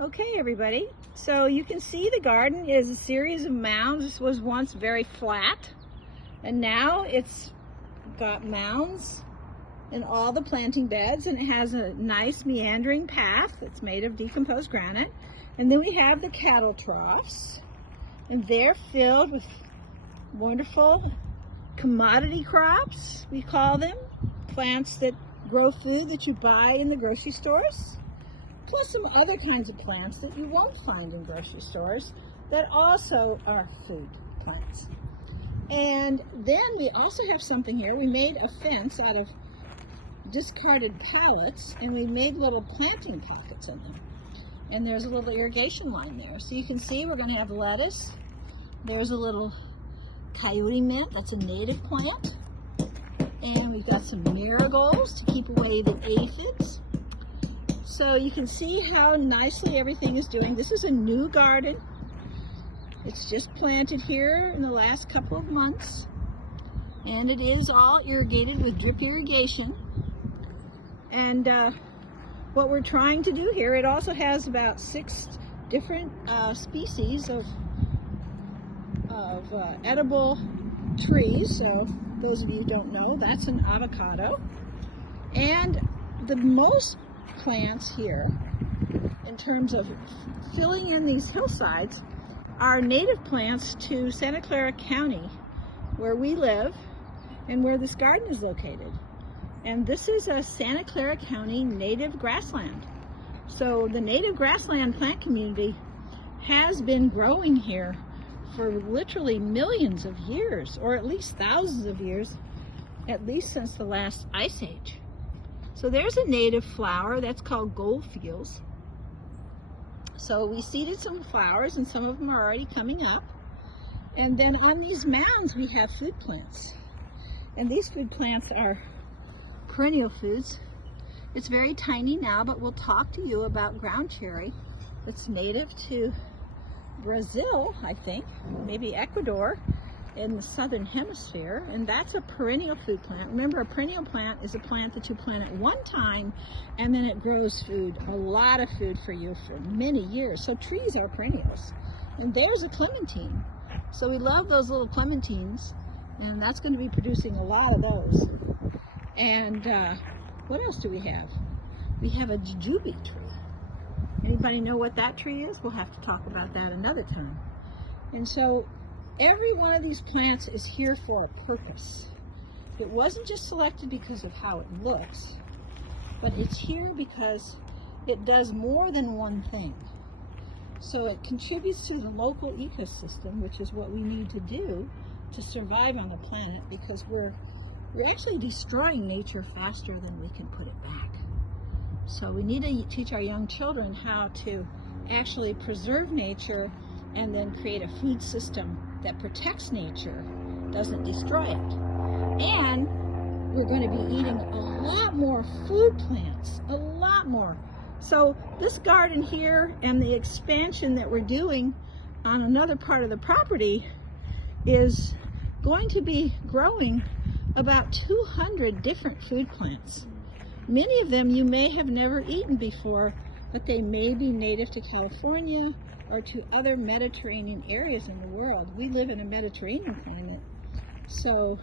Okay, everybody, so you can see the garden is a series of mounds. This was once very flat, and now it's got mounds in all the planting beds, and it has a nice meandering path that's made of decomposed granite. And then we have the cattle troughs, and they're filled with wonderful commodity crops, we call them, plants that grow food that you buy in the grocery stores, plus some other kinds of plants that you won't find in grocery stores that also are food plants. And then we also have something here. We made a fence out of discarded pallets, and we made little planting pockets in them. And there's a little irrigation line there. So you can see we're going to have lettuce. There's a little coyote mint, that's a native plant. And we've got some marigolds to keep away the aphids. So you can see how nicely everything is doing. This is a new garden. It's just planted here in the last couple of months. And it is all irrigated with drip irrigation. And what we're trying to do here, it also has about 6 different species of edible trees. So those of you who don't know, that's an avocado. And the most plants here, in terms of filling in these hillsides, are native plants to Santa Clara County, where we live and where this garden is located. And this is a Santa Clara County native grassland. So the native grassland plant community has been growing here for literally millions of years, or at least thousands of years, at least since the last ice age. So there's a native flower that's called goldfields. So we seeded some flowers, and some of them are already coming up. And then on these mounds we have food plants. And these food plants are perennial foods. It's very tiny now, but we'll talk to you about ground cherry. It's native to Brazil, I think, maybe Ecuador, in the southern hemisphere, and that's a perennial food plant. Remember, a perennial plant is a plant that you plant at one time and then it grows food, a lot of food for you for many years. So trees are perennials. And there's a clementine. So we love those little clementines, and that's going to be producing a lot of those. And what else do we have? We have a jujube tree. Anybody know what that tree is? We'll have to talk about that another time. And so every one of these plants is here for a purpose. It wasn't just selected because of how it looks, but it's here because it does more than one thing. So it contributes to the local ecosystem, which is what we need to do to survive on the planet, because we're actually destroying nature faster than we can put it back. So we need to teach our young children how to actually preserve nature and then create a food system that protects nature, doesn't destroy it. And we're going to be eating a lot more food plants, a lot more. So this garden here and the expansion that we're doing on another part of the property is going to be growing about 200 different food plants. Many of them you may have never eaten before, but they may be native to California or to other Mediterranean areas in the world. We live in a Mediterranean climate, so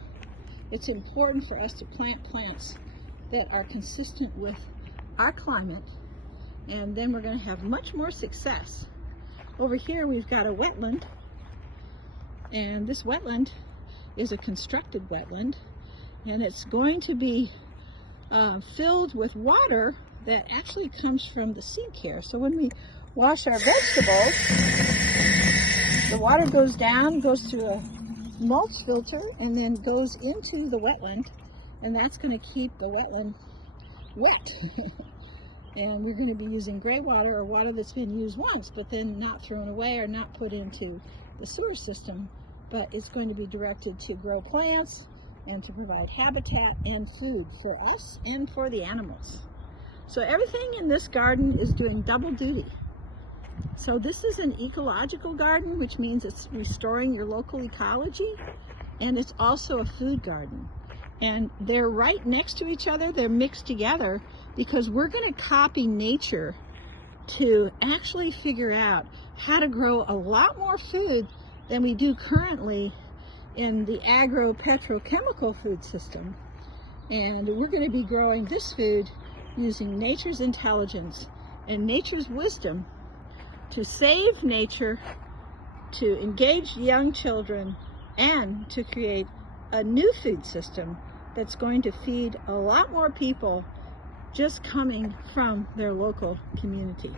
it's important for us to plant plants that are consistent with our climate, and then we're going to have much more success. Over here we've got a wetland, and this wetland is a constructed wetland, and it's going to be filled with water that actually comes from the sink here. So when we wash our vegetables, the water goes down, goes through a mulch filter, and then goes into the wetland, and that's going to keep the wetland wet. And we're going to be using gray water, or water that's been used once but then not thrown away or not put into the sewer system, but it's going to be directed to grow plants and to provide habitat and food for us and for the animals. So everything in this garden is doing double duty. So this is an ecological garden, which means it's restoring your local ecology, and it's also a food garden. And they're right next to each other, they're mixed together, because we're going to copy nature to actually figure out how to grow a lot more food than we do currently in the agro-petrochemical food system. And we're going to be growing this food using nature's intelligence and nature's wisdom to save nature, to engage young children, and to create a new food system that's going to feed a lot more people just coming from their local community.